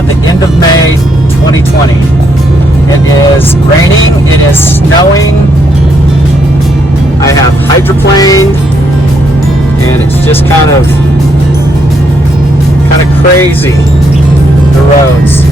about the end of May 2020. It is raining, it is snowing, I have hydroplaned, and it's just kind of crazy, the roads.